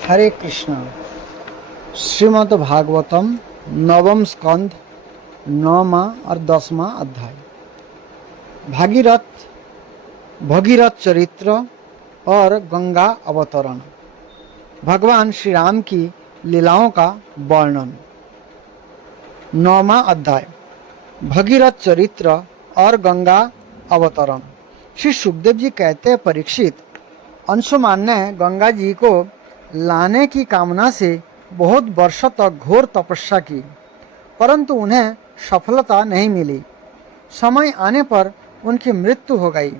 हरे कृष्ण। श्रीमद् भागवतम नवम स्कंद 9वां और 10वां अध्याय। भागीरथ भगीरथ चरित्र और गंगा अवतरण। भगवान श्री राम की लीलाओं का वर्णन। 9वां अध्याय भगीरथ चरित्र और गंगा अवतरण। श्री सुखदेव जी कहते हैं, परीक्षित, अंशुमान ने गंगा जी को लाने की कामना से बहुत वर्षों तक घोर तपस्या की, परंतु उन्हें सफलता नहीं मिली। समय आने पर उनकी मृत्यु हो गई।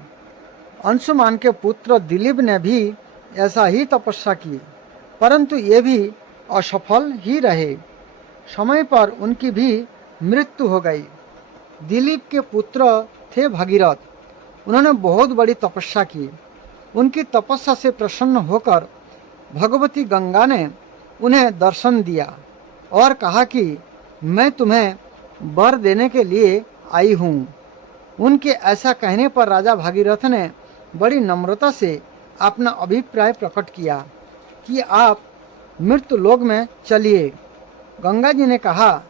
अंशुमान के पुत्र दिलीप ने भी ऐसा ही तपस्या की, परंतु ये भी असफल ही रहे। समय पर उनकी भी मृत्यु हो गई। दिलीप के पुत्र थे भगीरथ। उन्होंने बहुत बड़ी तपस्या की। उनकी तपस्या से प्रसन्न होकर भगवती गंगा ने उन्हें दर्शन दिया और कहा कि मैं तुम्हें वर देने के लिए आई हूँ। उनके ऐसा कहने पर राजा भागीरथ ने बड़ी नम्रता से अपना अभिप्राय प्रकट किया कि आप मृत्यु लोक में चलिए। गंगा जी ने कहा,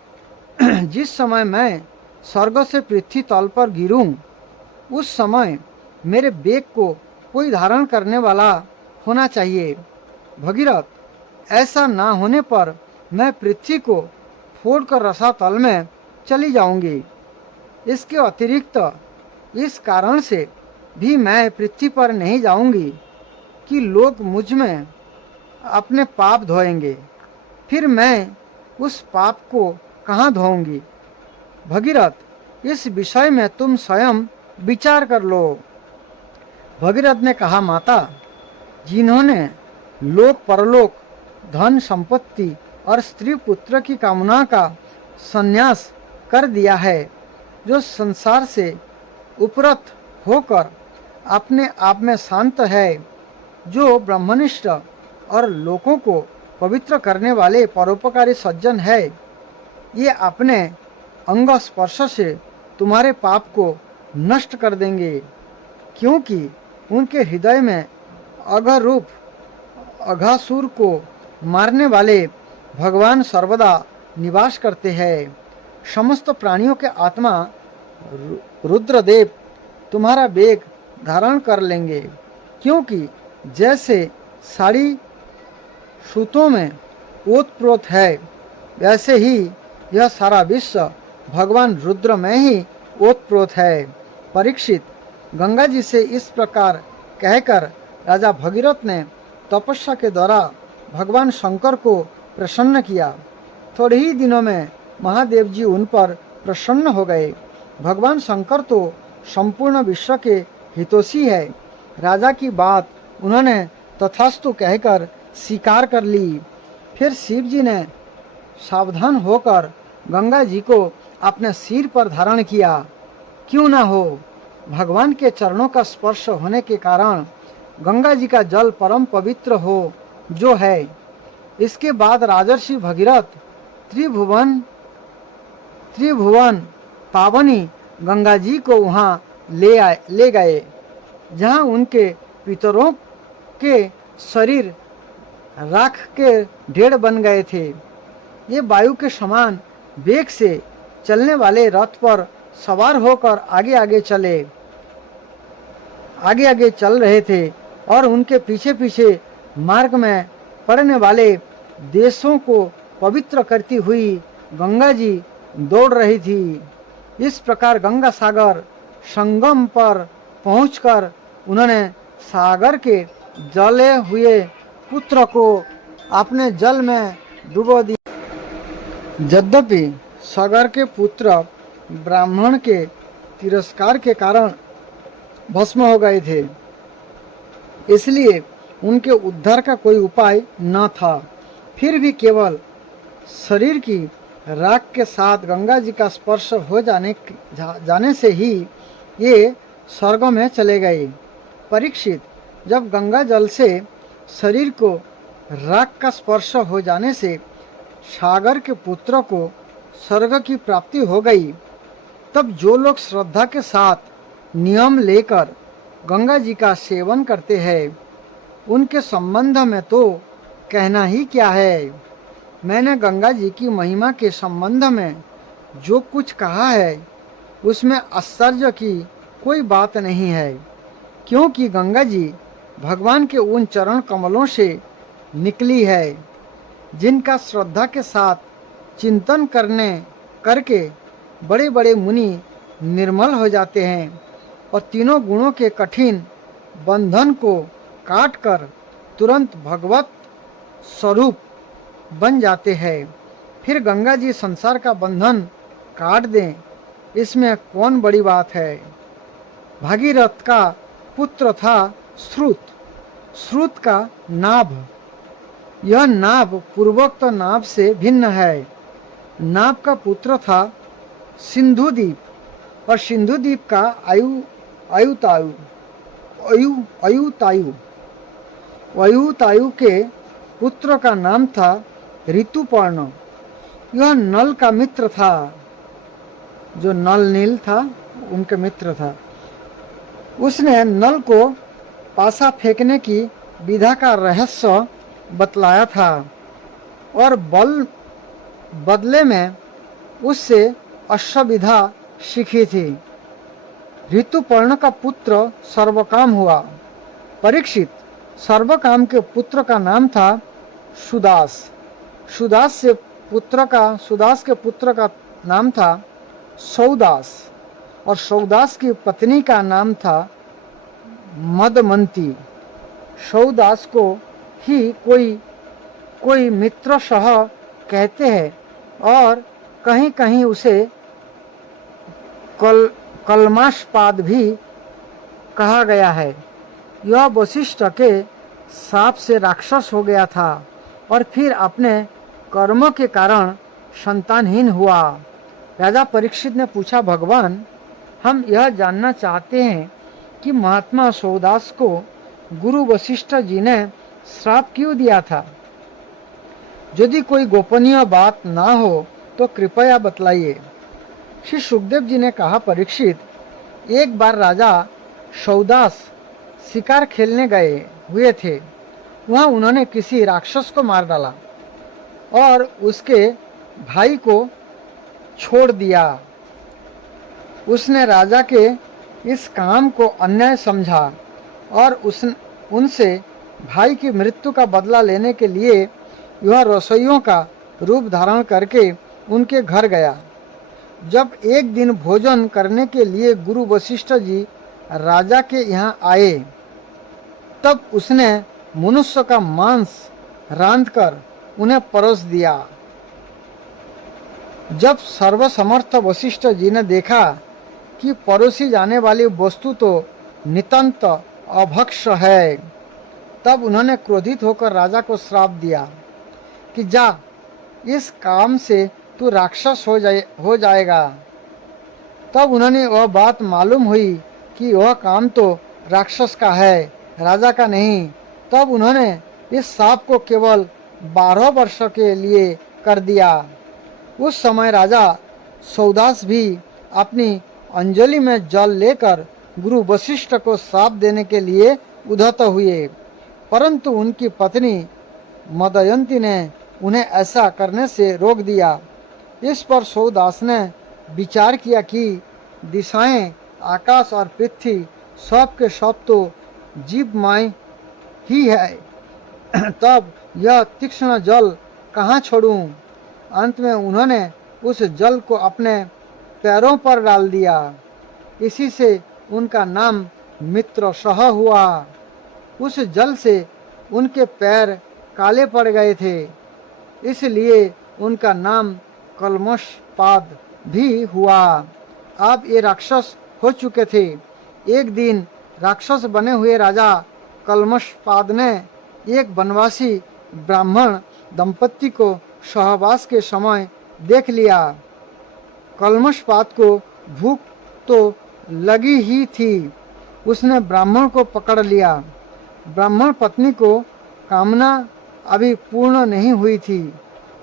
जिस समय मैं स्वर्ग से पृथ्वी तल पर गिरूं, उस समय मेरे बेग को कोई धारण करने वाला होना चाहिए। भगीरथ, ऐसा ना होने पर मैं पृथ्वी को फोड़कर रसातल में चली जाऊंगी। इसके अतिरिक्त इस कारण से भी मैं पृथ्वी पर नहीं जाऊंगी कि लोग मुझ में अपने पाप धोएंगे, फिर मैं उस पाप को कहाँ धोऊंगी। भगीरथ, इस विषय में तुम स्वयं विचार कर लो। भगीरथ ने कहा, माता, जिन्होंने लोक परलोक, धन संपत्ति और स्त्री पुत्र की कामना का संन्यास कर दिया है, जो संसार से उपरत होकर अपने आप में शांत है, जो ब्रह्मनिष्ठ और लोगों को पवित्र करने वाले परोपकारी सज्जन है, ये अपने अंग स्पर्श से तुम्हारे पाप को नष्ट कर देंगे, क्योंकि उनके हृदय में अघरूप अघासुर को मारने वाले भगवान सर्वदा निवास करते हैं। समस्त प्राणियों के आत्मा रुद्रदेव तुम्हारा वेग धारण कर लेंगे, क्योंकि जैसे साड़ी सूतों में ओतप्रोत है, वैसे ही यह सारा विश्व भगवान रुद्र में ही ओतप्रोत है। परीक्षित, गंगा जी से इस प्रकार कहकर राजा भगीरथ ने तपस्या के द्वारा भगवान शंकर को प्रसन्न किया। थोड़े ही दिनों में महादेव जी उन पर प्रसन्न हो गए। भगवान शंकर तो संपूर्ण विश्व के हितोषी है। राजा की बात उन्होंने तथास्तु कहकर स्वीकार कर ली। फिर शिव जी ने सावधान होकर गंगा जी को अपने सिर पर धारण किया। क्यों ना हो, भगवान के चरणों का स्पर्श होने के कारण गंगा जी का जल परम पवित्र हो जो है। इसके बाद राजर्षि भगीरथ त्रिभुवन पावनी गंगा जी को वहाँ ले गए, जहाँ उनके पितरों के शरीर राख के ढेर बन गए थे। ये वायु के समान वेग से चलने वाले रथ पर सवार होकर आगे आगे चल रहे थे और उनके पीछे पीछे मार्ग में पड़ने वाले देशों को पवित्र करती हुई गंगा जी दौड़ रही थी। इस प्रकार गंगा सागर संगम पर पहुंचकर उन्होंने सागर के जले हुए पुत्र को अपने जल में डुबो दिया। यद्यपि सागर के पुत्र ब्राह्मण के तिरस्कार के कारण भस्म हो गए थे, इसलिए उनके उद्धार का कोई उपाय न था। फिर भी केवल शरीर की राख के साथ गंगा जी का स्पर्श हो जाने से ही ये स्वर्ग में चले गए। परीक्षित, जब गंगा जल से शरीर को राख का स्पर्श हो जाने से सागर के पुत्र को स्वर्ग की प्राप्ति हो गई, तब जो लोग श्रद्धा के साथ नियम लेकर गंगा जी का सेवन करते हैं, उनके संबंध में तो कहना ही क्या है। मैंने गंगा जी की महिमा के संबंध में जो कुछ कहा है उसमें आश्चर्य की कोई बात नहीं है, क्योंकि गंगा जी भगवान के उन चरण कमलों से निकली है जिनका श्रद्धा के साथ चिंतन करके बड़े बड़े मुनि निर्मल हो जाते हैं और तीनों गुणों के कठिन बंधन को काटकर तुरंत भगवत स्वरूप बन जाते हैं। फिर गंगा जी संसार का बंधन काट दें, इसमें कौन बड़ी बात है। भागीरथ का पुत्र था श्रुत, श्रुत का नाभ। यह नाभ पूर्वोक्त नाभ से भिन्न है। नाभ का पुत्र था सिंधुदीप और सिंधुदीप का अयुतायु के पुत्र का नाम था ऋतुपर्ण। यह नल का मित्र था, जो नल नील था उनके मित्र था। उसने नल को पासा फेंकने की विधा का रहस्य बतलाया था और बदले में उससे अश्वविधा सीखी थी। ऋतुपर्ण का पुत्र सर्वकाम हुआ। परीक्षित सर्वकाम के पुत्र का नाम था सुदास। सुदास के पुत्र का नाम था सौदास और सौदास की पत्नी का नाम था मदमंती। सौदास को ही कोई मित्र सह कहते हैं और कहीं कहीं उसे कलमाशपाद भी कहा गया है। यह वशिष्ठ के शाप से राक्षस हो गया था और फिर अपने कर्मों के कारण संतानहीन हुआ। राजा परीक्षित ने पूछा, भगवान, हम यह जानना चाहते हैं कि महात्मा सौदास को गुरु वशिष्ठ जी ने श्राप क्यों दिया था। यदि कोई गोपनीय बात ना हो तो कृपया बतलाइए। श्री सुखदेव जी ने कहा, परीक्षित, एक बार राजा सौदास शिकार खेलने गए हुए थे। वहाँ उन्होंने किसी राक्षस को मार डाला और उसके भाई को छोड़ दिया। उसने राजा के इस काम को अन्याय समझा और उनसे भाई की मृत्यु का बदला लेने के लिए यह रसोइयों का रूप धारण करके उनके घर गया। जब एक दिन भोजन करने के लिए गुरु वशिष्ठ जी राजा के यहाँ आए, तब उसने मनुष्य का मांस रांधकर उन्हें परोस दिया। जब सर्वसमर्थ वशिष्ठ जी ने देखा कि परोसी जाने वाली वस्तु तो नितांत अभक्ष्य है, तब उन्होंने क्रोधित होकर राजा को श्राप दिया कि जा, इस काम से तू राक्षस हो जाएगा। तब उन्होंने वह बात मालूम हुई कि वह काम तो राक्षस का है, राजा का नहीं। तब उन्होंने इस शाप को केवल 12 वर्ष के लिए कर दिया। उस समय राजा सौदास भी अपनी अंजलि में जल लेकर गुरु वशिष्ठ को शाप देने के लिए उद्यत हुए, परंतु उनकी पत्नी मदयंती ने उन्हें ऐसा करने से रोक दिया। इस पर सौदास ने विचार किया कि दिशाएं, आकाश और पृथ्वी सब के सब तो जीवमय ही है, तब यह तीक्ष्ण जल कहाँ छोड़ूं। अंत में उन्होंने उस जल को अपने पैरों पर डाल दिया। इसी से उनका नाम मित्र सह हुआ। उस जल से उनके पैर काले पड़ गए थे, इसलिए उनका नाम कलमशपाद भी हुआ। अब ये राक्षस हो चुके थे। एक दिन राक्षस बने हुए राजा कलमशपाद ने एक वनवासी ब्राह्मण दंपत्ति को सहवास के समय देख लिया। कलमशपाद को भूख तो लगी ही थी। उसने ब्राह्मण को पकड़ लिया। ब्राह्मण पत्नी को कामना अभी पूर्ण नहीं हुई थी।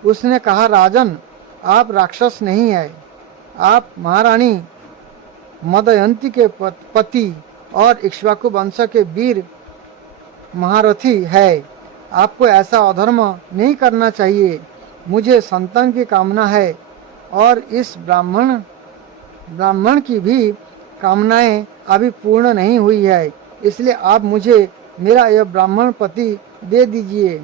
उसने कहा, राजन, आप राक्षस नहीं है, आप महारानी मदयंती के पति और इक्ष्वाकु वंश के वीर महारथी है। आपको ऐसा अधर्म नहीं करना चाहिए। मुझे संतान की कामना है और इस ब्राह्मण की भी कामनाएं अभी पूर्ण नहीं हुई है, इसलिए आप मुझे मेरा यह ब्राह्मण पति दे दीजिए।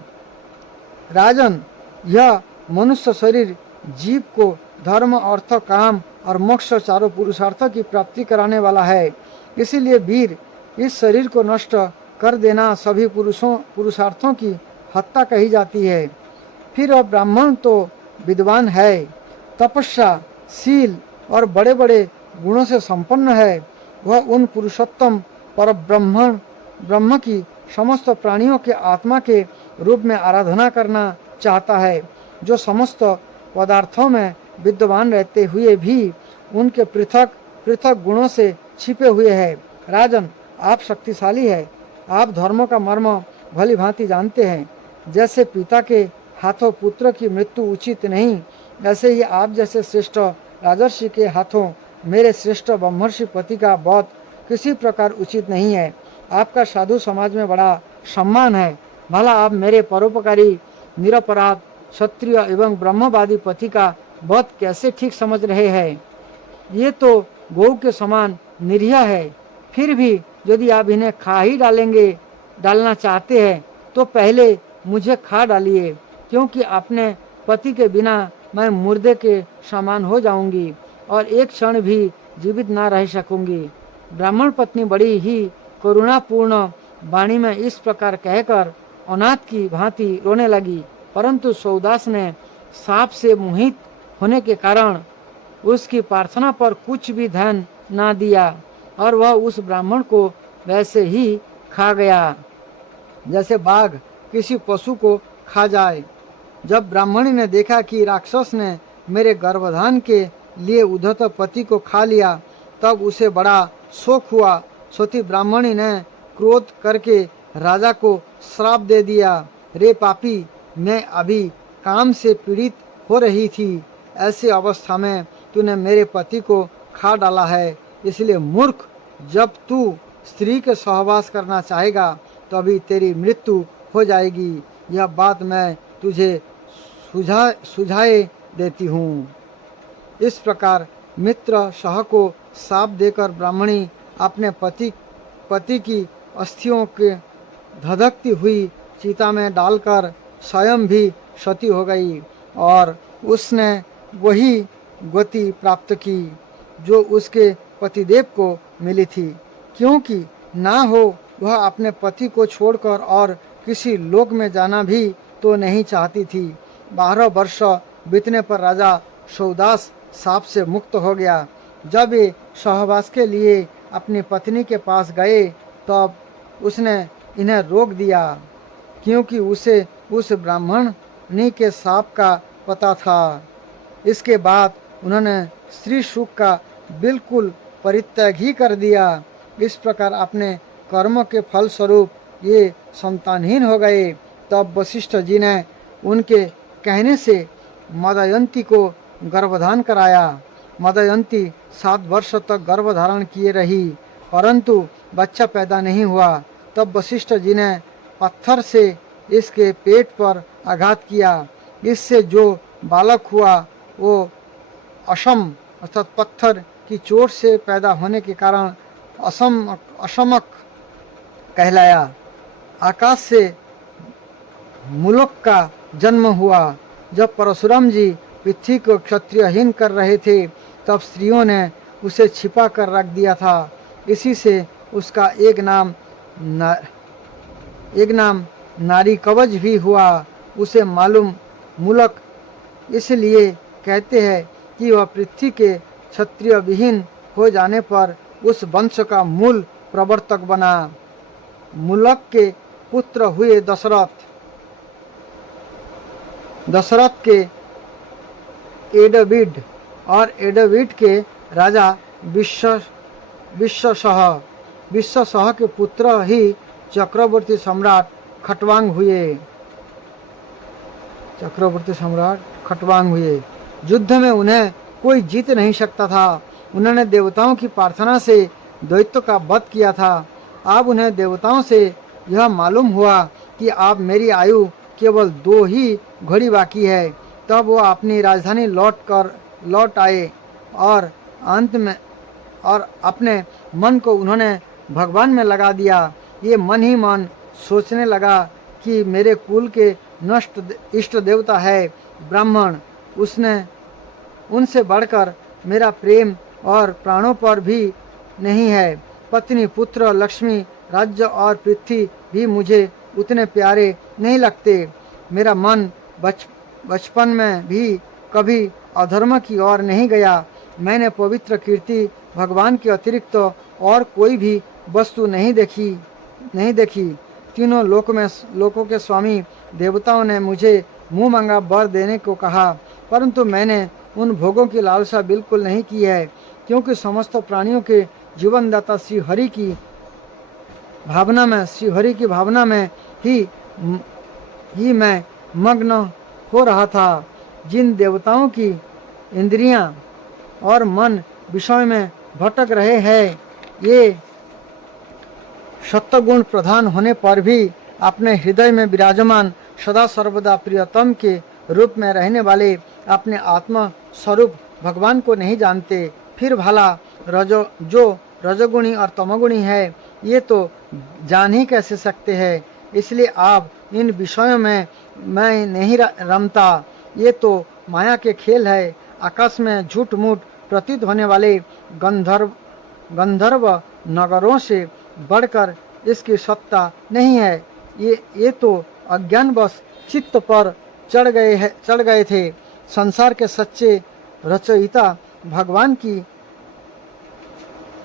राजन, यह मनुष्य शरीर जीव को धर्म, अर्थ, काम और मोक्ष चारों पुरुषार्थों की प्राप्ति कराने वाला है। इसीलिए वीर, इस शरीर को नष्ट कर देना सभी पुरुषार्थों की हत्या कही जाती है। फिर वह ब्राह्मण तो विद्वान है, तपस्या, शील और बड़े बड़े गुणों से संपन्न है। वह उन पुरुषोत्तम पर ब्रह्म की समस्त प्राणियों के आत्मा के रूप में आराधना करना चाहता है, जो समस्त पदार्थों में विद्यमान रहते हुए भी उनके पृथक पृथक गुणों से छिपे हुए है। राजन, आप शक्तिशाली है, आप धर्मों का मर्म भली भांति जानते हैं। जैसे पिता के हाथों पुत्र की मृत्यु उचित नहीं, ऐसे ही आप जैसे श्रेष्ठ राजर्षि के हाथों मेरे श्रेष्ठ ब्रह्मर्षि पति का वध किसी प्रकार उचित नहीं है। आपका साधु समाज में बड़ा सम्मान है। भला आप मेरे परोपकारी, निरपराध, क्षत्रिय एवं ब्रह्मवादी पति का वध कैसे ठीक समझ रहे हैं? ये तो गौ के समान निरीह है। फिर भी यदि आप इन्हें खा ही डालना चाहते हैं तो पहले मुझे खा डालिए, क्योंकि अपने पति के बिना मैं मुर्दे के समान हो जाऊंगी और एक क्षण भी जीवित ना रह सकूंगी। ब्राह्मण पत्नी बड़ी ही करुणापूर्ण वाणी में इस प्रकार कहकर अनाथ की भांति रोने लगी, परंतु सौदास ने साप से मोहित होने के कारण उसकी प्रार्थना पर कुछ भी ध्यान ना दिया और वह उस ब्राह्मण को वैसे ही खा गया जैसे बाघ किसी पशु को खा जाए। जब ब्राह्मणी ने देखा कि राक्षस ने मेरे गर्भधान के लिए उद्धत पति को खा लिया, तब उसे बड़ा शोक हुआ। सोती ब्राह्मणी ने क्रोध करके राजा को श्राप दे दिया, रे पापी, मैं अभी काम से पीड़ित हो रही थी, ऐसी अवस्था में तूने मेरे पति को खा डाला है। इसलिए मूर्ख, जब तू स्त्री के सहवास करना चाहेगा तभी तेरी मृत्यु हो जाएगी। यह बात मैं तुझे सुझाए देती हूँ। इस प्रकार मित्र सह को शाप देकर ब्राह्मणी अपने पति की अस्थियों के धधकती हुई चिता में डालकर स्वयं भी सती हो गई और उसने वही गति प्राप्त की जो उसके पतिदेव को मिली थी, क्योंकि ना हो वह अपने पति को छोड़कर और किसी लोक में जाना भी तो नहीं चाहती थी। 12 वर्ष बीतने पर राजा सौदास साप से मुक्त हो गया। जब वे सहवास के लिए अपनी पत्नी के पास गए तब उसने इन्हें रोक दिया, क्योंकि उसे उस ब्राह्मणी के साप का पता था। इसके बाद उन्होंने स्त्री सुख का बिल्कुल परित्याग ही कर दिया। इस प्रकार अपने कर्मों के फल स्वरूप ये संतानहीन हो गए। तब वशिष्ठ जी ने उनके कहने से मदयंती को गर्भधान कराया। मदयंती 7 वर्ष तक गर्भधारण किए रही, परंतु बच्चा पैदा नहीं हुआ। तब वशिष्ठ जी ने पत्थर से इसके पेट पर आघात किया। इससे जो बालक हुआ वो अशम अर्थात पत्थर की चोट से पैदा होने के कारण अशमक कहलाया। आकाश से मुलक का जन्म हुआ। जब परशुराम जी पृथ्वी को क्षत्रियहीन कर रहे थे तब स्त्रियों ने उसे छिपा कर रख दिया था। इसी से उसका एक नाम नारी कवच भी हुआ। उसे मालूम मुलक इसलिए कहते हैं कि वह पृथ्वी के क्षत्रिय विहीन हो जाने पर उस वंश का मूल प्रवर्तक बना। मुलक के पुत्र हुए दशरथ के एडविड और एडविड के राजा विश्वसह के पुत्र ही चक्रवर्ती सम्राट खटवांग हुए। युद्ध में उन्हें कोई जीत नहीं सकता था। उन्होंने देवताओं की प्रार्थना से दैत्य का वध किया था। अब उन्हें देवताओं से यह मालूम हुआ कि आप मेरी आयु केवल 2 ही घड़ी बाकी है। तब वो अपनी राजधानी लौट आए और अंत में और अपने मन को उन्होंने भगवान में लगा दिया। ये मन ही मन सोचने लगा कि मेरे कुल के नष्ट इष्ट देवता है ब्राह्मण, उसने उनसे बढ़कर मेरा प्रेम और प्राणों पर भी नहीं है। पत्नी, पुत्र, लक्ष्मी, राज्य और पृथ्वी भी मुझे उतने प्यारे नहीं लगते। मेरा मन बचपन में भी कभी अधर्म की ओर नहीं गया। मैंने पवित्र कीर्ति भगवान के अतिरिक्त और कोई भी वस्तु नहीं देखी। तीनों लोकों के स्वामी देवताओं ने मुझे मुंह मांगा वर देने को कहा, परंतु मैंने उन भोगों की लालसा बिल्कुल नहीं की है, क्योंकि समस्त प्राणियों के जीवनदाता श्री हरि की भावना में ही मैं मग्न हो रहा था। जिन देवताओं की इंद्रियां और मन विषय में भटक रहे हैं, ये सत्वगुण प्रधान होने पर भी अपने हृदय में विराजमान सदा सर्वदा प्रियतम के रूप में रहने वाले अपने आत्मा स्वरूप भगवान को नहीं जानते। फिर भला जो रजोगुणी और तमोगुणी है, ये तो जान ही कैसे सकते हैं। इसलिए आप इन विषयों में मैं नहीं रमता। ये तो माया के खेल है। आकाश में झूठ मूठ प्रतीत होने वाले गंधर्व नगरों से बढ़कर इसकी सत्ता नहीं है। ये तो अज्ञानवश चित्त पर चढ़ गए थे। संसार के सच्चे रचयिता भगवान की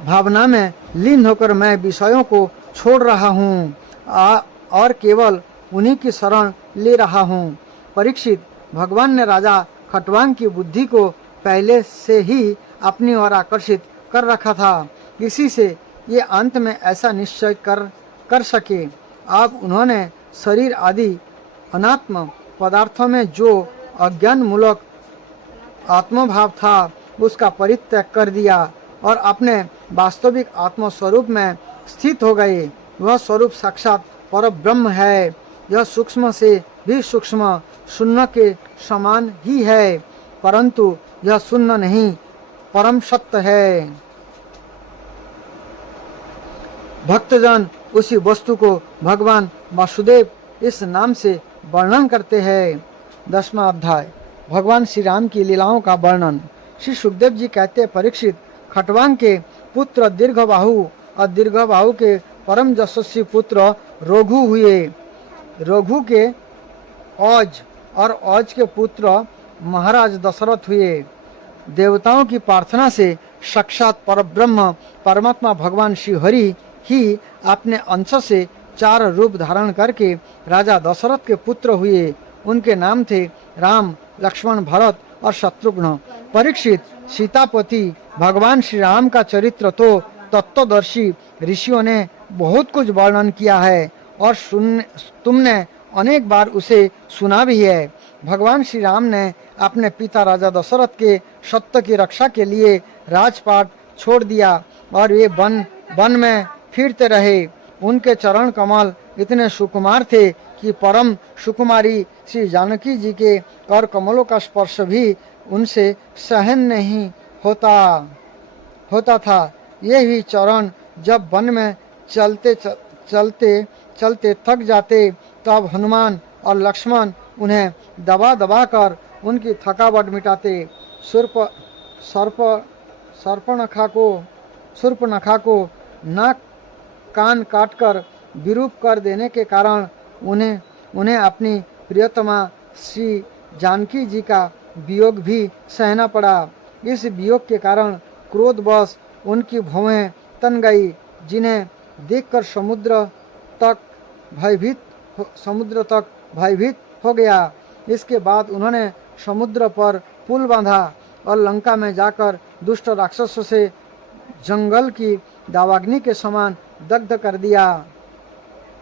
भावना में लीन होकर मैं विषयों को छोड़ रहा हूँ और केवल उन्हीं की शरण ले रहा हूँ। परीक्षित, भगवान ने राजा खटवांग की बुद्धि को पहले से ही अपनी ओर आकर्षित कर रखा था। इसी से ये अंत में ऐसा निश्चय कर सके। अब उन्होंने शरीर आदि अनात्म पदार्थों में जो अज्ञान मूलक आत्मभाव था उसका परित्याग कर दिया और अपने वास्तविक आत्म स्वरूप में स्थित हो गए। वह स्वरूप साक्षात पर ब्रह्म है। यह सूक्ष्म से भी सूक्ष्म शून्य के समान ही है, परंतु यह शून्य नहीं, परम सत्य है। भक्तजन उसी वस्तु को भगवान वासुदेव इस नाम से वर्णन करते हैं। 10वां अध्याय, भगवान श्री राम की लीलाओं का वर्णन। श्री सुखदेव जी कहते हैं, परीक्षित, खटवांग के पुत्र दीर्घबाहु और दीर्घबाहु के परम यशस्वी पुत्र रघु हुए। रघु के औज और औज के पुत्र महाराज दशरथ हुए। देवताओं की प्रार्थना से साक्षात परब्रह्म परमात्मा भगवान श्री हरि ही अपने अंश से 4 रूप धारण करके राजा दशरथ के पुत्र हुए। उनके नाम थे राम, लक्ष्मण, भरत और शत्रुघ्न। परीक्षित, सीतापति भगवान श्री राम का चरित्र तो तत्वदर्शी ऋषियों ने बहुत कुछ वर्णन किया है और तुमने अनेक बार उसे सुना भी है। भगवान श्री राम ने अपने पिता राजा दशरथ के सत्य की रक्षा के लिए राजपाट छोड़ दिया और वे वन में फिरते रहे। उनके चरण कमल इतने सुकुमार थे कि परम सुकुमारी श्री जानकी जी के और कमलों का स्पर्श भी उनसे सहन नहीं होता था। ये ही चरण जब वन में चलते थक जाते, तब हनुमान और लक्ष्मण उन्हें दबा दबा कर उनकी थकावट मिटाते। शूर्पणखा को नाक कान काटकर विरूप कर देने के कारण उन्हें अपनी प्रियतमा श्री जानकी जी का वियोग भी सहना पड़ा। इस वियोग के कारण क्रोधवश उनकी भौहें तन गई, जिन्हें देखकर समुद्र तक भयभीत हो गया। इसके बाद उन्होंने समुद्र पर पुल बांधा और लंका में जाकर दुष्ट राक्षसों से जंगल की दावाग्नि के समान दग्ध कर दिया।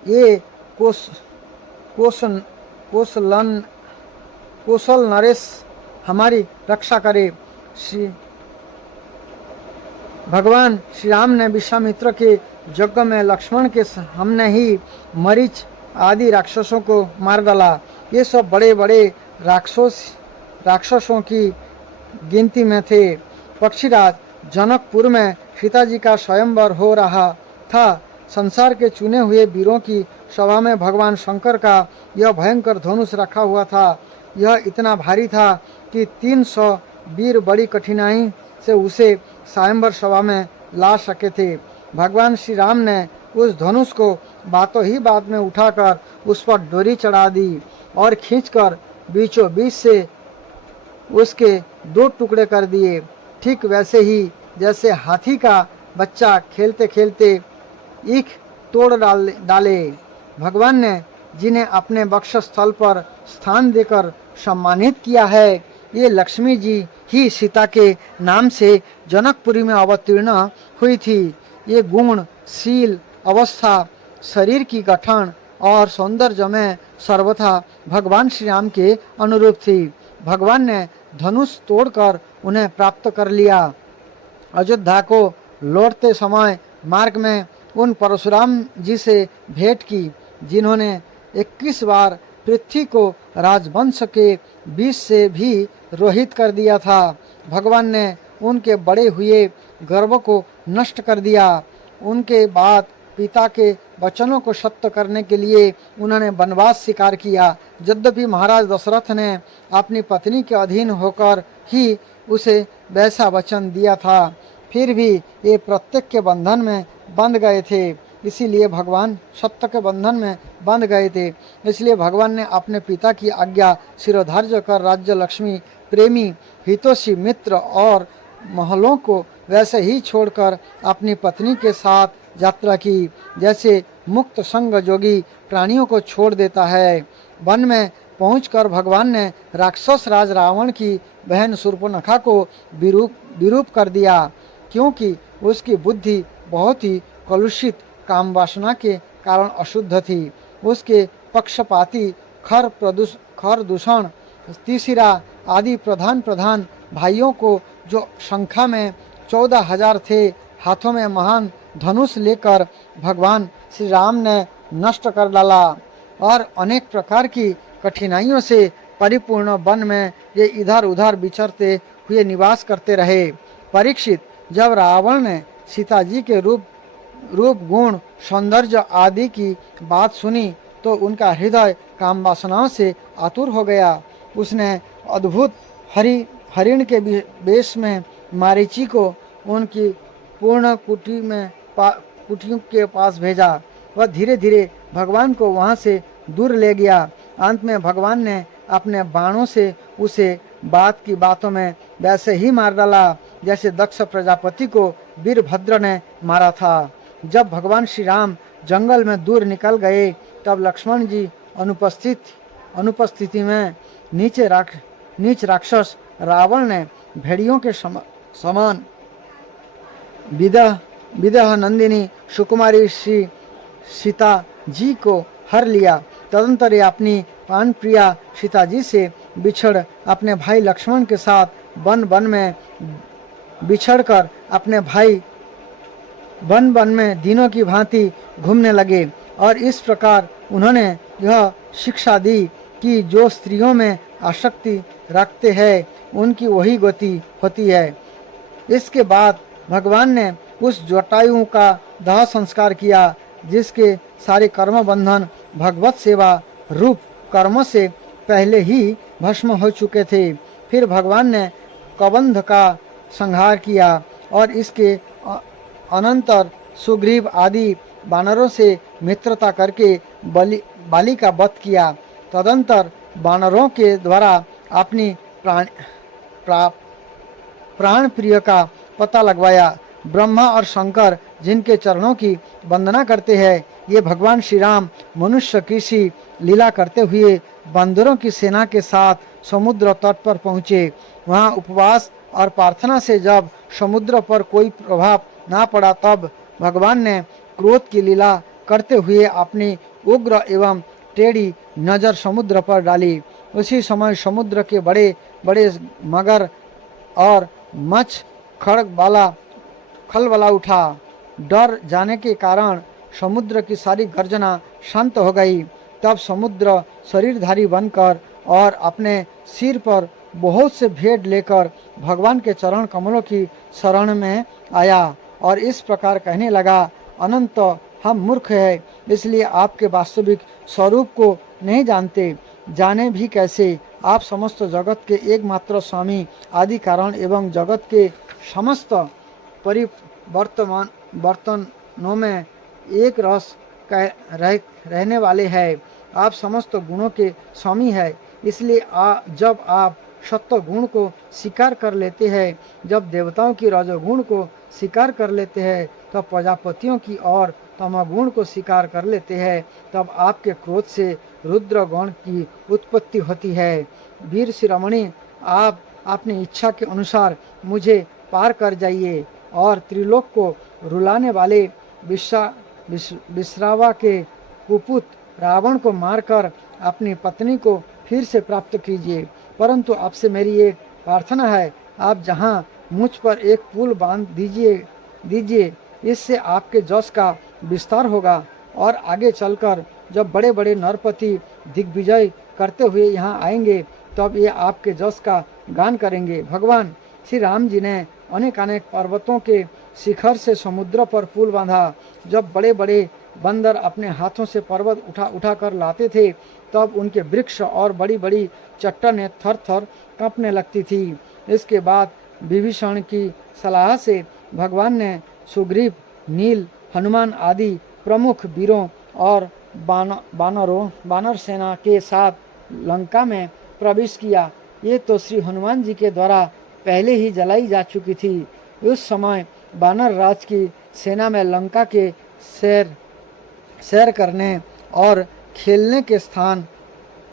ये कौशल नरेश हमारी रक्षा करे। भगवान श्री राम ने विश्वामित्र के यज्ञ में लक्ष्मण के सामने ही मरीच आदि राक्षसों को मार डाला। ये सब बड़े बड़े राक्षसों की गिनती में थे। पक्षीराज जनकपुर में सीता जी का स्वयंवर हो रहा था। संसार के चुने हुए वीरों की सभा में भगवान शंकर का यह भयंकर धनुष रखा हुआ था। यह इतना भारी था कि 300 वीर बड़ी कठिनाई से उसे स्वयंवर सभा में ला सके थे। भगवान श्री राम ने उस धनुष को बातों ही बात में उठाकर उस पर डोरी चढ़ा दी और खींचकर बीचों बीच से उसके 2 टुकड़े कर दिए। ठीक वैसे ही जैसे हाथी का बच्चा खेलते खेलते ईख तोड़ डाले। भगवान ने जिन्हें अपने वक्षस्थल पर स्थान देकर सम्मानित किया है, ये लक्ष्मी जी ही सीता के नाम से जनकपुरी में अवतीर्ण हुई थी। ये गुण, शील, अवस्था, शरीर की गठन और सौंदर्य में सर्वथा भगवान श्री राम के अनुरूप थी। भगवान ने धनुष तोड़कर उन्हें प्राप्त कर लिया। अयोध्या को लौटते समय मार्ग में उन परशुराम जी से भेंट की, जिन्होंने 21 बार पृथ्वी को राजवंश के बीच से भी रोहित कर दिया था। भगवान ने उनके बड़े हुए गर्व को नष्ट कर दिया। उनके बाद पिता के वचनों को सत्य करने के लिए उन्होंने वनवास स्वीकार किया। यद्यपि महाराज दशरथ ने अपनी पत्नी के अधीन होकर ही उसे वैसा वचन दिया था, फिर भी ये प्रत्येक के बंधन में बंध गए थे। इसीलिए भगवान सत्य के बंधन में बंध गए थे। इसलिए भगवान ने अपने पिता की आज्ञा शिरोधार्य कर राज्य, लक्ष्मी, प्रेमी, हितोषी, मित्र और महलों को वैसे ही छोड़कर अपनी पत्नी के साथ यात्रा की, जैसे मुक्त संग जोगी प्राणियों को छोड़ देता है। वन में पहुंचकर भगवान ने राक्षस राज रावण की बहन शूर्पणखा को विरूप कर दिया, क्योंकि उसकी बुद्धि बहुत ही कलुषित काम वासना के कारण अशुद्ध थी। उसके पक्षपाती खर दूषण, तीसरा आदि प्रधान भाइयों को, जो संख्या में 14,000 थे, हाथों में महान धनुष लेकर भगवान श्री राम ने नष्ट कर डाला। और अनेक प्रकार की कठिनाइयों से परिपूर्ण वन में ये इधर उधर विचरते हुए निवास करते रहे। परीक्षित, जब रावण ने सीता जी के रूप गुण, सौंदर्य आदि की बात सुनी तो उनका हृदय काम वासनाओं से आतुर हो गया। उसने अद्भुत हरिण के वेश में मारीची को उनकी पूर्ण कुटियों के पास भेजा। वह धीरे धीरे भगवान को वहां से दूर ले गया। अंत में भगवान ने अपने बाणों से उसे बात की बातों में वैसे ही मार डाला जैसे दक्ष प्रजापति को वीरभद्र ने मारा था। जब भगवान श्री राम जंगल में दूर निकल गए, तब लक्ष्मण जी अनुपस्थिति में नीच राक्षस रावण ने भेड़ियों के समान विदेह नंदिनी सुकुमारी श्री सीता जी को हर लिया। तदंतर ये अपनी प्राण प्रिया सीता जी से बिछड़ अपने भाई लक्ष्मण के साथ वन में बिछड़कर अपने भाई वन में दिनों की भांति घूमने लगे। और इस प्रकार उन्होंने यह शिक्षा दी कि जो स्त्रियों में आसक्ति रखते हैं उनकी वही गति होती है। इसके बाद भगवान ने उस जटायु का दाह संस्कार किया, जिसके सारे कर्म बंधन भगवत सेवा रूप कर्म से पहले ही भस्म हो चुके थे। फिर भगवान ने कबंध का संहार किया और इसके अनंतर सुग्रीव आदि वानरों से मित्रता करके बाली का वध किया। तदंतर वानरों के द्वारा अपनी प्राण प्रिय का पता लगवाया। ब्रह्मा और शंकर जिनके चरणों की वंदना करते हैं, ये भगवान श्री राम मनुष्य की सी लीला करते हुए बंदरों की सेना के साथ समुद्र तट पर पहुँचे। वहाँ उपवास और प्रार्थना से जब समुद्र पर कोई प्रभाव ना पड़ा, तब भगवान ने क्रोध की लीला करते हुए अपनी उग्र एवं टेढ़ी नज़र समुद्र पर डाली। उसी समय समुद्र के बड़े बड़े मगर और मच्छ खलबला उठा। डर जाने के कारण समुद्र की सारी गर्जना शांत हो गई तब समुद्र शरीरधारी बनकर और अपने सिर पर बहुत से भेड़ लेकर भगवान के चरण कमलों की शरण में आया और इस प्रकार कहने लगा, अनंत हम मूर्ख हैं, इसलिए आपके वास्तविक स्वरूप को नहीं जानते। जाने भी कैसे? आप समस्त जगत के एकमात्र स्वामी, आदि कारण एवं जगत के समस्त परिवर्तमान बर्तनों में एक रस रहने वाले हैं। आप समस्त गुणों के स्वामी हैं, इसलिए जब आप सत्व गुण को स्वीकार कर लेते हैं, जब देवताओं की रजोगुण को स्वीकार कर लेते हैं, तब प्रजापतियों की और तमोगुण को स्वीकार कर लेते हैं, तब आपके क्रोध से रुद्र गण की उत्पत्ति होती है। वीर शिरोमणि, आप अपनी इच्छा के अनुसार मुझे पार कर जाइए और त्रिलोक को रुलाने वाले विश्रावा के कुपुत रावण को मारकर अपनी पत्नी को फिर से प्राप्त कीजिए। परंतु आपसे मेरी एक प्रार्थना है, आप जहाँ मुझ पर एक पुल बांध दीजिए, इससे आपके जस का विस्तार होगा और आगे चलकर जब बड़े बड़े नरपति दिग्विजय करते हुए यहाँ आएंगे, तब ये आपके जस का गान करेंगे। भगवान श्री राम जी ने अनेक अनेक पर्वतों के शिखर से समुद्र पर पुल बांधा। जब बड़े बड़े बंदर अपने हाथों से पर्वत उठा कर लाते थे, तब उनके वृक्ष और बड़ी बड़ी चट्टानें थर थर कांपने लगती थी। इसके बाद विभीषण की सलाह से भगवान ने सुग्रीव, नील, हनुमान आदि प्रमुख वीरों और बानर सेना के साथ लंका में प्रवेश किया। ये तो श्री हनुमान जी के द्वारा पहले ही जलाई जा चुकी थी। उस समय बानर राज की सेना में लंका के सैर करने और खेलने के स्थान,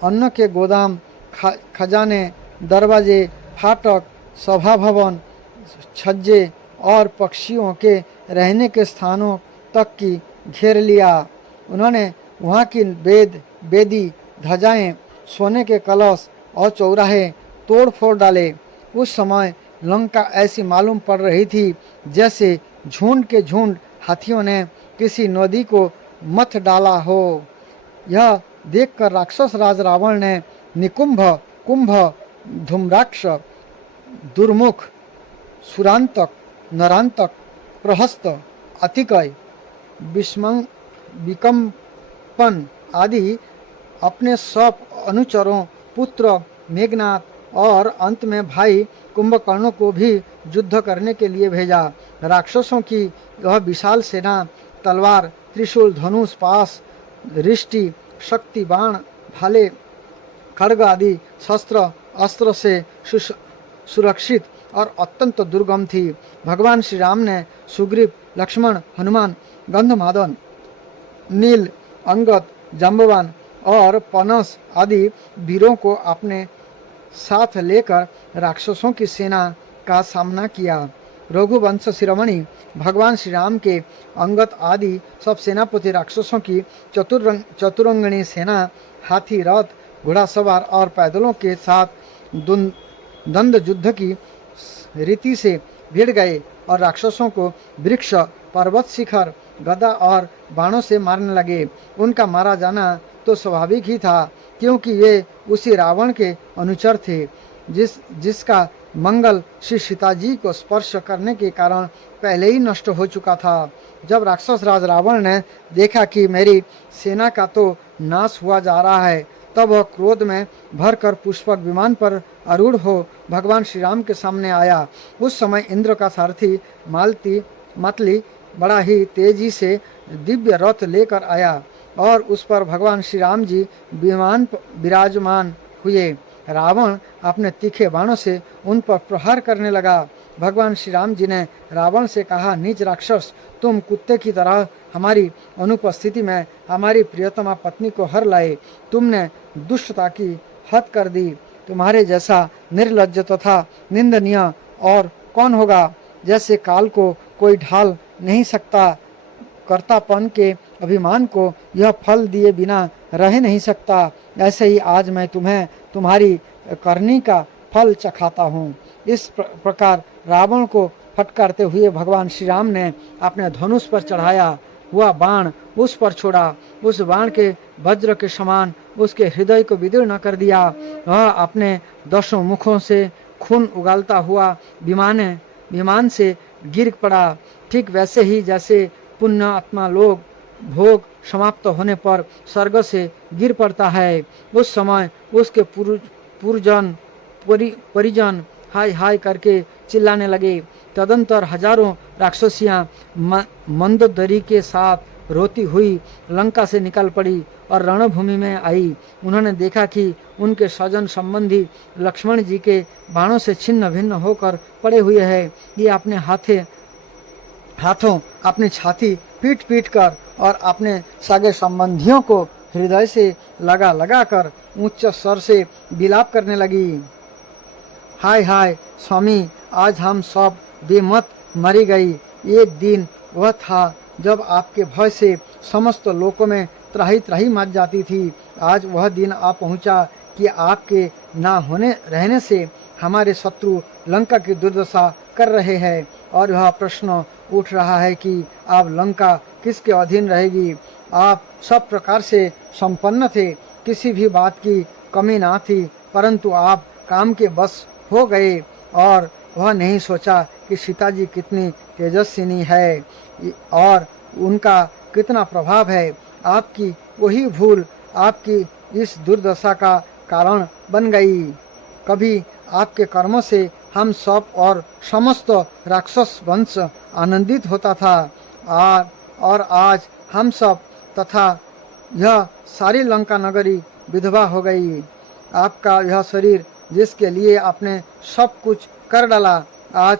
अन्न के गोदाम, खजाने, दरवाजे, फाटक, सभा भवन, छज्जे और पक्षियों के रहने के स्थानों तक की घेर लिया। उन्होंने वहाँ की बेदी, ध्वजाएं, सोने के कलश और चौराहे तोड़ फोड़ डाले। उस समय लंका ऐसी मालूम पड़ रही थी जैसे झुंड के झुंड हाथियों ने किसी नदी को मथ डाला हो। यह देखकर राक्षस राज रावण ने निकुंभ, कुंभ, धूम्राक्ष, दुर्मुख, सुरांतक, नरांतक, प्रहस्त, अतिकय, विकम्पन आदि अपने सब अनुचरों, पुत्र मेघनाथ और अंत में भाई कुंभकर्ण को भी युद्ध करने के लिए भेजा। राक्षसों की यह विशाल सेना तलवार, त्रिशूल, धनुष, पास, रिष्टि, शक्ति, बाण, भाले, खड्ग आदि शस्त्र अस्त्र से सुरक्षित और अत्यंत दुर्गम थी। भगवान श्री राम ने सुग्रीव, लक्ष्मण, हनुमान, गंधमादन, नील, अंगद, जाम्बवान और पनस आदि वीरों को अपने साथ लेकर राक्षसों की सेना का सामना किया। रघुवंश शिरोमणि, भगवान श्री राम के अंगद आदि सब सेनापति राक्षसों की चतुरंगणी सेना हाथी, रथ, घोड़ासवार और पैदलों के साथ द्वंद्व युद्ध की रीति से भिड़ गए और राक्षसों को वृक्ष, पर्वत, शिखर, गदा और बाणों से मारने लगे। उनका मारा जाना तो स्वाभाविक ही था, क्योंकि वे उसी रावण के अनुचर थे जिसका मंगल श्री सीता जी को स्पर्श करने के कारण पहले ही नष्ट हो चुका था। जब राक्षस राज रावण ने देखा कि मेरी सेना का तो नाश हुआ जा रहा है, तब वह क्रोध में भरकर पुष्पक विमान पर आरूढ़ हो भगवान श्री राम के सामने आया। उस समय इंद्र का सारथी मतली बड़ा ही तेजी से दिव्य रथ लेकर आया और उस पर भगवान श्री राम जी विराजमान हुए। रावण अपने तीखे बाणों से उन पर प्रहार करने लगा। भगवान श्री राम जी ने रावण से कहा, नीच राक्षस, तुम कुत्ते की तरह हमारी अनुपस्थिति में हमारी प्रियतमा पत्नी को हर लाए। तुमने दुष्टता की हद कर दी। तुम्हारे जैसा निर्लज्ज तथा निंदनीय और कौन होगा। जैसे काल को कोई ढाल नहीं सकता, कर्तापन के अभिमान को यह फल दिए बिना रह नहीं सकता, ऐसे ही आज मैं तुम्हें तुम्हारी करनी का फल चखाता हूँ। इस प्रकार रावण को फटकारते हुए भगवान श्री राम ने अपने धनुष पर चढ़ाया हुआ बाण उस पर छोड़ा। उस बाण के वज्र के समान उसके हृदय को विदीर्ण कर दिया। वह अपने 10 मुखों से खून उगलता हुआ विमान से गिर पड़ा। ठीक वैसे ही जैसे पुण्य आत्मा लोग भोग समाप्त होने पर स्वर्ग से गिर पड़ता है। उस समय उसके परिजन हाय हाय करके चिल्लाने लगे। तदंतर हजारों राक्षसियां मंदोदरी के साथ रोती हुई लंका से निकल पड़ी और रणभूमि में आई। उन्होंने देखा कि उनके स्वजन संबंधी लक्ष्मण जी के बाणों से छिन्न भिन्न होकर पड़े हुए हैं। ये अपने हाथों अपनी छाती पीट पीट कर और अपने सगे संबंधियों को हृदय से लगा लगा कर उच्च स्वर से विलाप करने लगी। हाय हाय स्वामी, आज हम सब बेमत मरी गई। एक दिन वह था जब आपके भय से समस्त लोकों में त्राही त्राही मच जाती थी। आज वह दिन आ पहुंचा कि आपके ना होने रहने से हमारे शत्रु लंका की दुर्दशा कर रहे हैं और वह प्रश्न उठ रहा है कि अब लंका किसके अधीन रहेगी। आप सब प्रकार से संपन्न थे, किसी भी बात की कमी ना थी, परंतु आप काम के बस हो गए और वह नहीं सोचा कि सीता जी कितनी तेजस्विनी है और उनका कितना प्रभाव है। आपकी वही भूल आपकी इस दुर्दशा का कारण बन गई। कभी आपके कर्मों से हम सब और समस्त राक्षस वंश आनंदित होता था और आज हम सब तथा यह सारी लंका नगरी विधवा हो गई। आपका यह शरीर जिसके लिए आपने सब कुछ कर डाला, आज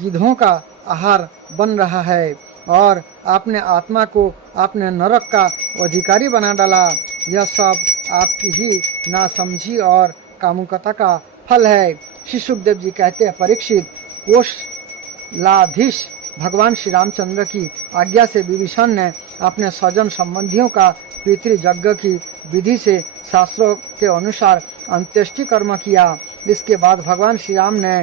गिद्धों का आहार बन रहा है और आपने आत्मा को आपने नरक का अधिकारी बना डाला। यह सब आपकी ही नासमझी और कामुकता का फल है। श्री सुखदेव जी कहते हैं, परीक्षित, कोशलाधीश भगवान श्री रामचंद्र की आज्ञा से विभीषण ने अपने स्वजन संबंधियों का पितृयज्ञ की विधि से शास्त्रों के अनुसार अंत्येष्टि कर्म किया। इसके बाद भगवान श्री राम ने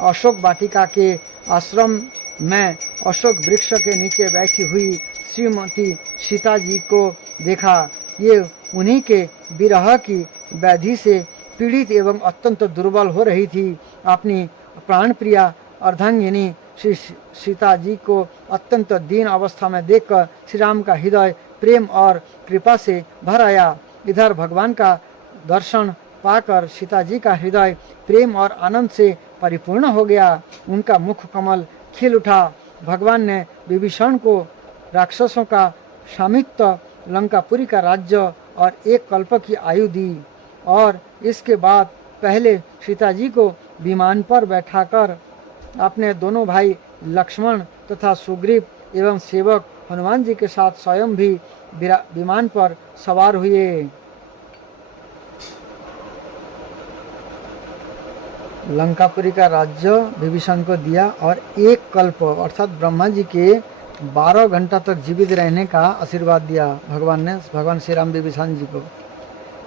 अशोक वाटिका के आश्रम में अशोक वृक्ष के नीचे बैठी हुई श्रीमती सीता जी को देखा। ये उन्हीं के विरह की व्याधि से पीड़ित एवं अत्यंत दुर्बल हो रही थी। अपनी प्राण प्रिया अर्धांगिनी श्री सीता जी को अत्यंत दीन अवस्था में देखकर श्री राम का हृदय प्रेम और कृपा से भर आया। इधर भगवान का दर्शन पाकर सीता जी का हृदय प्रेम और आनंद से परिपूर्ण हो गया। उनका मुख कमल खिल उठा। भगवान ने विभीषण को राक्षसों का स्वामित्व, लंकापुरी का राज्य और 1 कल्प की आयु दी और इसके बाद पहले सीता जी को विमान पर बैठाकर अपने दोनों भाई लक्ष्मण तथा सुग्रीव एवं सेवक हनुमान जी के साथ स्वयं भी विमान पर सवार हुए। लंकापुरी का राज्य विभीषण को दिया और 1 कल्प अर्थात ब्रह्मा जी के 12 घंटा तक जीवित रहने का आशीर्वाद दिया भगवान श्री राम विभीषण जी को।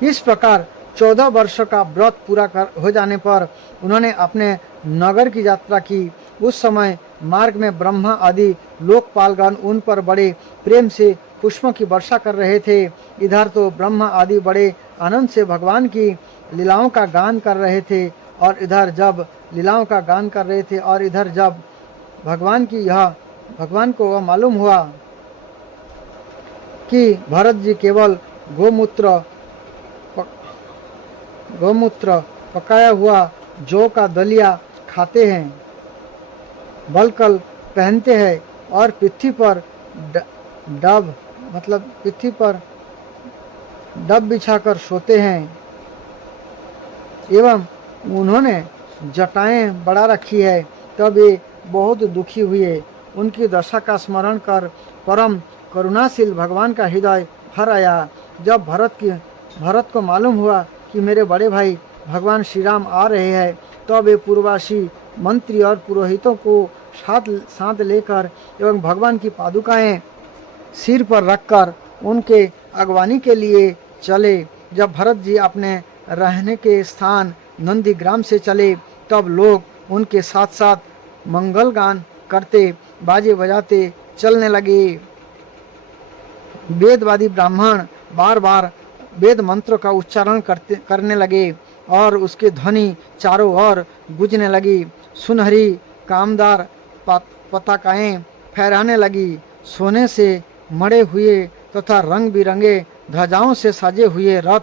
इस प्रकार 14 वर्ष का व्रत पूरा हो जाने पर उन्होंने अपने नगर की यात्रा की। उस समय मार्ग में ब्रह्मा आदि लोकपालगण उन पर बड़े प्रेम से पुष्पों की वर्षा कर रहे थे। इधर तो ब्रह्मा आदि बड़े आनंद से भगवान की लीलाओं का गान कर रहे थे और इधर जब लीलाओं का गान कर रहे थे और इधर जब भगवान को वह मालूम हुआ कि भरत जी केवल गोमूत्र पकाया हुआ जौ का दलिया खाते हैं, बलकल पहनते हैं और पृथ्वी पर डब बिछाकर सोते हैं एवं उन्होंने जटाएं बढ़ा रखी है, तब ये बहुत दुखी हुए। उनकी दशा का स्मरण कर परम करुणाशील भगवान का हृदय भर आया। जब भरत को मालूम हुआ कि मेरे बड़े भाई भगवान श्री राम आ रहे हैं, तब वे पूर्ववासी मंत्री और पुरोहितों को साथ लेकर एवं भगवान की पादुकाएं सिर पर रखकर उनके अगवानी के लिए चले। जब भरत जी अपने रहने के स्थान नंदीग्राम से चले, तब लोग उनके साथ साथ मंगल गान करते बाजे बजाते चलने लगे। वेदवादी ब्राह्मण बार बार वेद मंत्र का उच्चारण करने लगे और उसकी ध्वनि चारों ओर गूंजने लगी। सुनहरी कामदार पताकाएं फहराने लगी। सोने से मढ़े हुए तथा रंग बिरंगे ध्वजाओं से सजे हुए रथ,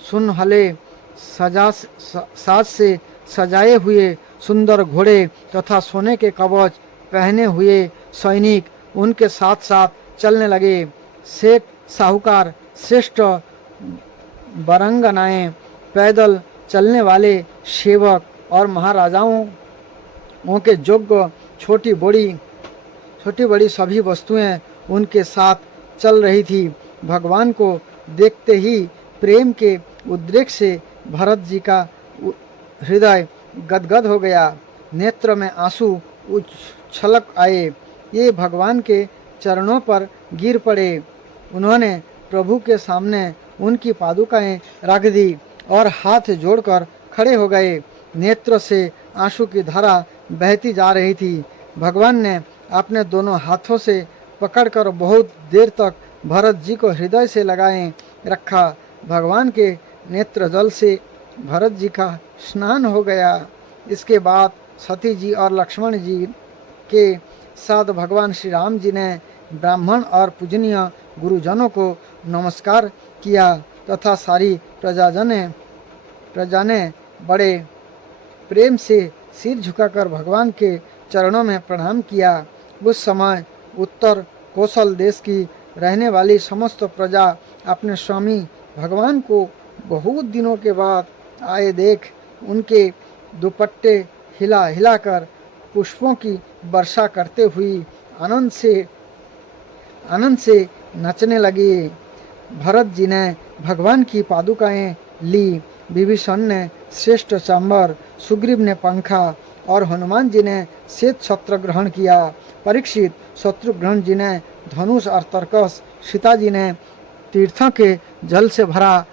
सुनहले साज से सजाए हुए सुंदर घोड़े तथा सोने के कवच पहने हुए सैनिक उनके साथ साथ चलने लगे। शेख साहूकार, श्रेष्ठ बरंगनाएं, पैदल चलने वाले सेवक और महाराजाओं के योग्य छोटी बड़ी सभी वस्तुएं उनके साथ चल रही थी। भगवान को देखते ही प्रेम के उद्रेक से भरत जी का हृदय गदगद हो गया। नेत्र में आंसू उछलक आए। ये भगवान के चरणों पर गिर पड़े। उन्होंने प्रभु के सामने उनकी पादुकाएं रख दी और हाथ जोड़कर खड़े हो गए। नेत्र से आंसू की धारा बहती जा रही थी। भगवान ने अपने दोनों हाथों से पकड़कर बहुत देर तक भरत जी को हृदय से लगाए रखा। भगवान के नेत्र जल से भरत जी का स्नान हो गया। इसके बाद सती जी और लक्ष्मण जी के साथ भगवान श्री राम जी ने ब्राह्मण और पूजनीय गुरुजनों को नमस्कार किया तथा सारी प्रजा ने बड़े प्रेम से सिर झुकाकर भगवान के चरणों में प्रणाम किया। उस समय उत्तर कौशल देश की रहने वाली समस्त प्रजा अपने स्वामी भगवान को बहुत दिनों के बाद आए देख उनके दुपट्टे हिला हिलाकर पुष्पों की वर्षा करते हुए आनंद से नचने लगे। भरत जी ने भगवान की पादुकाएं ली। विभीषण ने श्रेष्ठ चांबर, सुग्रीव ने पंखा और हनुमान जी ने श्वेत छत्र ग्रहण किया। परीक्षित, शत्रुघ्न जी ने धनुष और तरकस, सीता जी ने तीर्थों के जल से भरा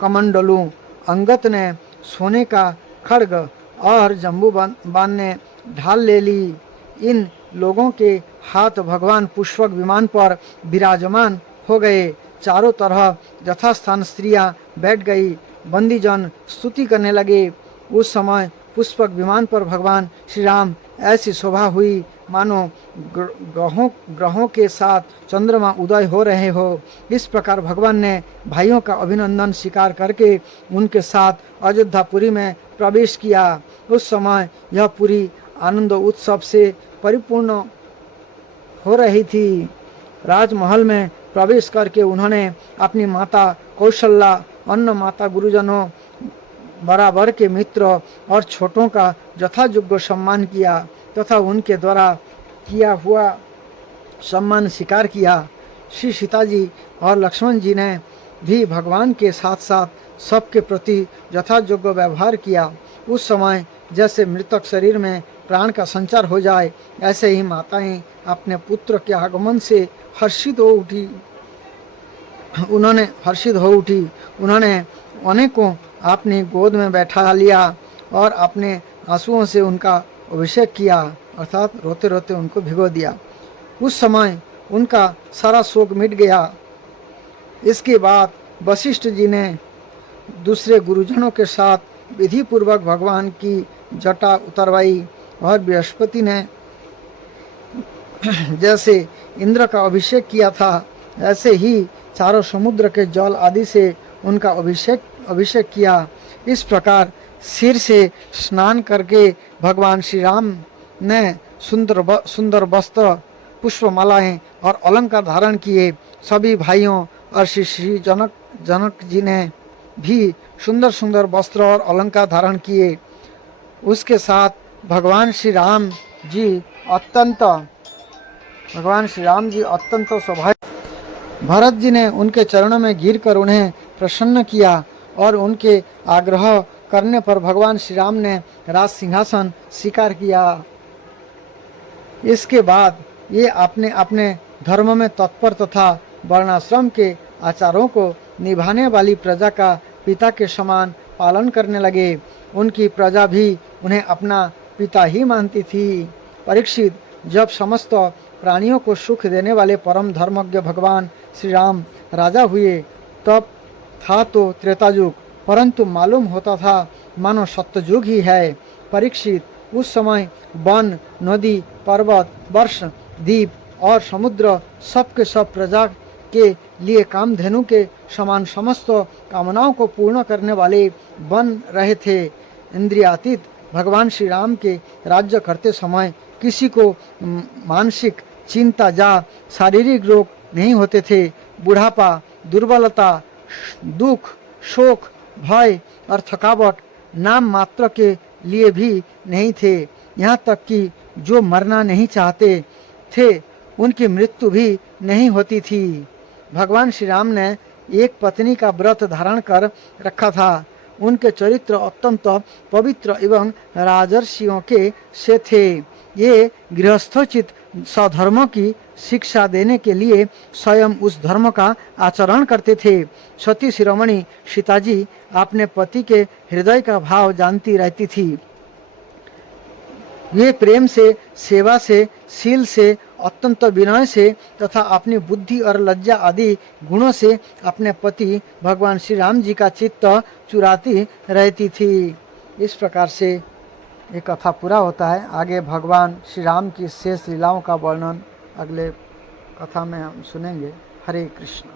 कमंडलू, अंगत ने सोने का खड्ग और जम्बूबान ने ढाल ले ली। इन लोगों के हाथ भगवान पुष्पक विमान पर विराजमान हो गए। चारों तरफ यथास्थान स्त्रियां बैठ गई। बंदीजन स्तुति करने लगे। उस समय पुष्पक विमान पर भगवान श्री राम ऐसी शोभा हुई मानो ग्रहों के साथ चंद्रमा उदय हो रहे हो। इस प्रकार भगवान ने भाइयों का अभिनंदन स्वीकार करके उनके साथ अयोध्यापुरी में प्रवेश किया। उस समय यह पुरी आनंद उत्सव से परिपूर्ण हो रही थी। राजमहल में प्रवेश करके उन्होंने अपनी माता कौशल्या, अन्य माता गुरुजनों, बराबर के मित्र और छोटों का यथायोग्य सम्मान किया तथा उनके द्वारा किया हुआ सम्मान स्वीकार किया। श्री सीता जी और लक्ष्मण जी ने भी भगवान के साथ साथ सबके प्रति यथायोग्य व्यवहार किया। उस समय जैसे मृतक शरीर में प्राण का संचार हो जाए, ऐसे ही माताएं अपने पुत्र के आगमन से हर्षित हो उठी। उन्होंने अनेकों अपनी गोद में बैठा लिया और अपने आंसुओं से उनका अभिषेक किया, अर्थात रोते रोते उनको भिगो दिया। उस समय उनका सारा शोक मिट गया। इसके बाद वशिष्ठ जी ने दूसरे गुरुजनों के साथ विधि पूर्वक भगवान की जटा उतरवाई और बृहस्पति ने जैसे इंद्र का अभिषेक किया था, ऐसे ही चारों समुद्र के जल आदि से उनका अभिषेक किया। इस प्रकार सिर से स्नान करके भगवान श्री राम ने सुंदर वस्त्र, पुष्पमालाएं और अलंकार धारण किए। सभी भाइयों और श्री जनक जी ने भी सुंदर वस्त्र और अलंकार धारण किए। उसके साथ भगवान श्री राम जी अत्यंत सौभाग्य। भरत जी ने उनके चरणों में गिरकर उन्हें प्रसन्न किया और उनके आग्रह करने पर भगवान श्री राम ने राज सिंहासन स्वीकार किया। इसके बाद ये अपने अपने धर्म में तत्पर तथा वर्णाश्रम के आचारों को निभाने वाली प्रजा का पिता के समान पालन करने लगे। उनकी प्रजा भी उन्हें अपना पिता ही मानती थी। परीक्षित, जब समस्त प्राणियों को सुख देने वाले परम धर्मज्ञ भगवान श्री राम राजा हुए तब था तो त्रेता युग, परंतु मालूम होता था मानो सत्ययुग ही है। परीक्षित, उस समय वन, नदी, पर्वत, वर्ष, द्वीप और समुद्र सबके सब प्रजा के लिए कामधेनु के समान समस्त कामनाओं को पूर्ण करने वाले बन रहे थे। इंद्रियातीत भगवान श्री राम के राज्य करते समय किसी को मानसिक चिंता या शारीरिक रोग नहीं होते थे। बुढ़ापा, दुर्बलता, दुख, शोक, भय और थकावट नाम मात्र के लिए भी नहीं थे। यहाँ तक कि जो मरना नहीं चाहते थे उनकी मृत्यु भी नहीं होती थी। भगवान श्री राम ने एक पत्नी का व्रत धारण कर रखा था। उनके चरित्र अत्यंत पवित्र एवं राजर्षियों के से थे। ये गृहस्थोचित स्वधर्म की शिक्षा देने के लिए स्वयं उस धर्म का आचरण करते थे। सती शिरोमणि सीताजी अपने पति के हृदय का भाव जानती रहती थी। वे प्रेम से, सेवा से, शील से, अत्यंत विनय से तथा अपनी बुद्धि और लज्जा आदि गुणों से अपने पति भगवान श्री राम जी का चित्त चुराती रहती थी। इस प्रकार से ये कथा पूरा होता है। आगे भगवान श्री राम की शेष लीलाओं का वर्णन अगले कथा में हम सुनेंगे। हरे कृष्ण।